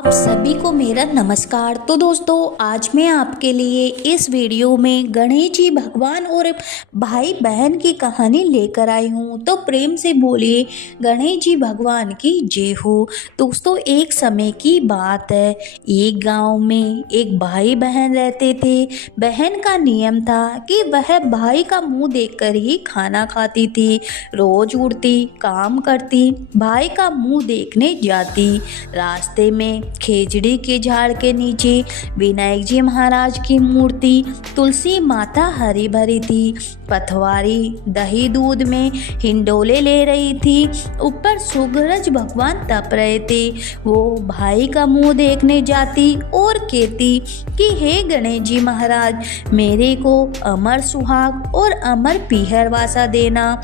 आप सभी को मेरा नमस्कार। तो दोस्तों आज मैं आपके लिए इस वीडियो में गणेश जी भगवान और भाई बहन की कहानी लेकर आई हूँ। तो प्रेम से बोलिए गणेश जी भगवान की जय हो। दोस्तों एक समय की बात है, एक गांव में एक भाई बहन रहते थे। बहन का नियम था कि वह भाई का मुंह देखकर ही खाना खाती थी। रोज उठती, काम करती, भाई का मुंह देखने जाती। रास्ते में खेजड़ी के झाड़ के नीचे विनायक जी महाराज की मूर्ति, तुलसी माता हरी भरी थी। पथवारी दही दूध में हिंडोले ले रही थी। ऊपर सूरज भगवान तप रहे थे। वो भाई का मुंह देखने जाती और कहती कि हे गणेश जी महाराज, मेरे को अमर सुहाग और अमर पीहर वासा देना।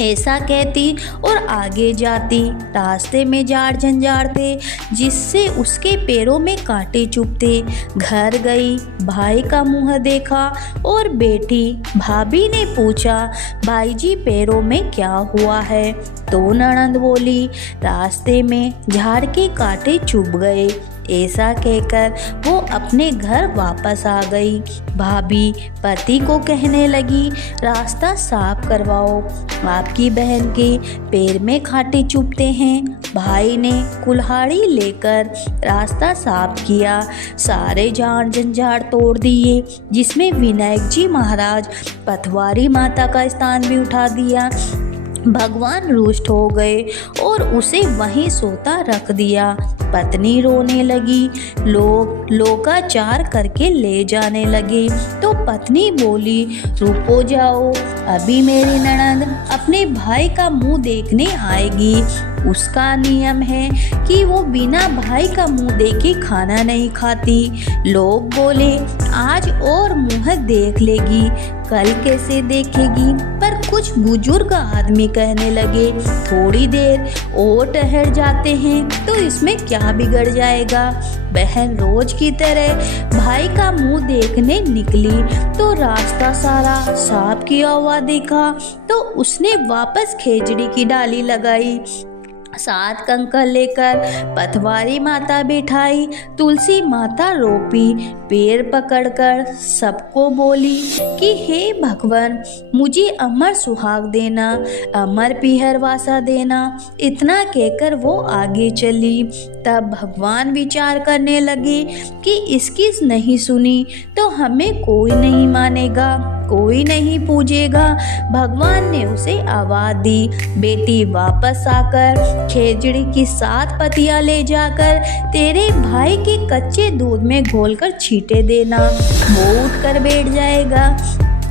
ऐसा कहती और आगे जाती। रास्ते में जाड़ झंझाड़ थे जिससे उसके पैरों में कांटे चुभते। घर गई, भाई का मुंह देखा और बैठी। भाभी ने पूछा, भाई जी पैरों में क्या हुआ है? तो ननद बोली, रास्ते में झाड़ के कांटे चुभ गए। ऐसा कहकर वो अपने घर वापस आ गई। भाभी पति को कहने लगी, रास्ता साफ करवाओ, आपकी बहन के पैर में कांटे चुभते हैं। भाई ने कुल्हाड़ी लेकर रास्ता साफ किया, सारे झाड़ झंझाड़ तोड़ दिए, जिसमें विनायक जी महाराज, पथवारी माता का स्थान भी उठा दिया। भगवान रुष्ट हो गए और उसे वहीं सोता रख दिया। पत्नी रोने लगी, लोग लोकाचार करके ले जाने लगे। तो पत्नी बोली, रुको जाओ, अभी मेरी ननद अपने भाई का मुंह देखने आएगी। उसका नियम है कि वो बिना भाई का मुंह देखे खाना नहीं खाती। लोग बोले, आज और मुंह देख लेगी, कल कैसे देखेगी? पर कुछ बुजुर्ग आदमी कहने लगे, थोड़ी देर और ठहर जाते हैं तो इसमें क्या बिगड़ जाएगा। बहन रोज की तरह भाई का मुंह देखने निकली तो रास्ता सारा साफ किया हुआ देखा। तो उसने वापस खेजड़ी की डाली लगाई, 7 कंकड़ लेकर पथवारी माता बिठाई, तुलसी माता रोपी, पैर पकड़कर सबको बोली कि हे भगवान, मुझे अमर सुहाग देना, अमर पीहर वासा देना। इतना कहकर वो आगे चली। तब भगवान विचार करने लगे कि इसकी नहीं सुनी तो हमें कोई नहीं मानेगा, कोई नहीं पूजेगा। भगवान ने उसे आवाज दी, बेटी वापस आकर खेजड़ी की 7 पत्तियां ले जाकर तेरे भाई के कच्चे दूध में घोलकर छींटे देना, वो उठकर बैठ जाएगा।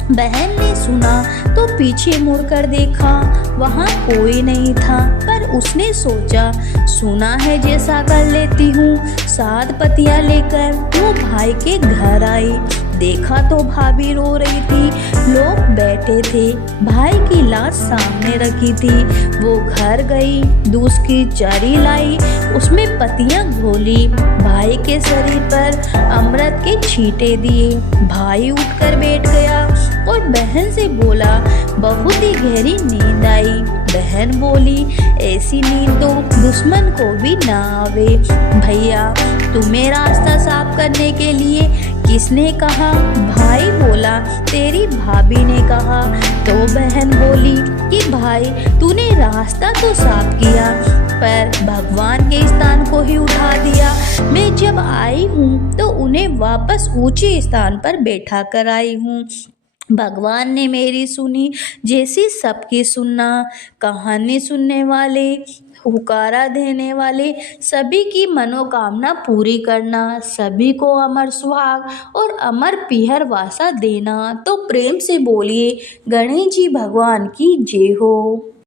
बहन ने सुना तो पीछे मुड़कर देखा, वहाँ कोई नहीं था। पर उसने सोचा, सुना है जैसा कर लेती हूँ। 7 पत्तियां लेकर वो भाई के घर आई। देखा तो भाभी रो रही थी, लोग बैठे थे, भाई की लाश सामने रखी थी। वो घर गई, दूध की चारी लाई, उसमें पत्तियां घोली, भाई के शरीर पर अमृत के छींटे दिए। भाई उठकर बैठ गया और बहन से बोला, बहुत ही गहरी नींद आई। बहन बोली, ऐसी नींद तो दुश्मन को भी ना आवे। भैया तुम्हें रास्ता साफ करने के लिए किसने कहा? भाई बोला, तेरी भाभी ने कहा। तो बहन बोली कि भाई तूने रास्ता तो साफ किया पर भगवान के स्थान को ही उठा दिया। मैं जब आई हूँ तो उन्हें वापस ऊंचे स्थान पर बैठा कर आई हूँ। भगवान ने मेरी सुनी जैसी सबकी सुनना। कहानी सुनने वाले, हुकारा देने वाले सभी की मनोकामना पूरी करना, सभी को अमर सुहाग और अमर पीहर वासा देना। तो प्रेम से बोलिए गणेश जी भगवान की जय हो।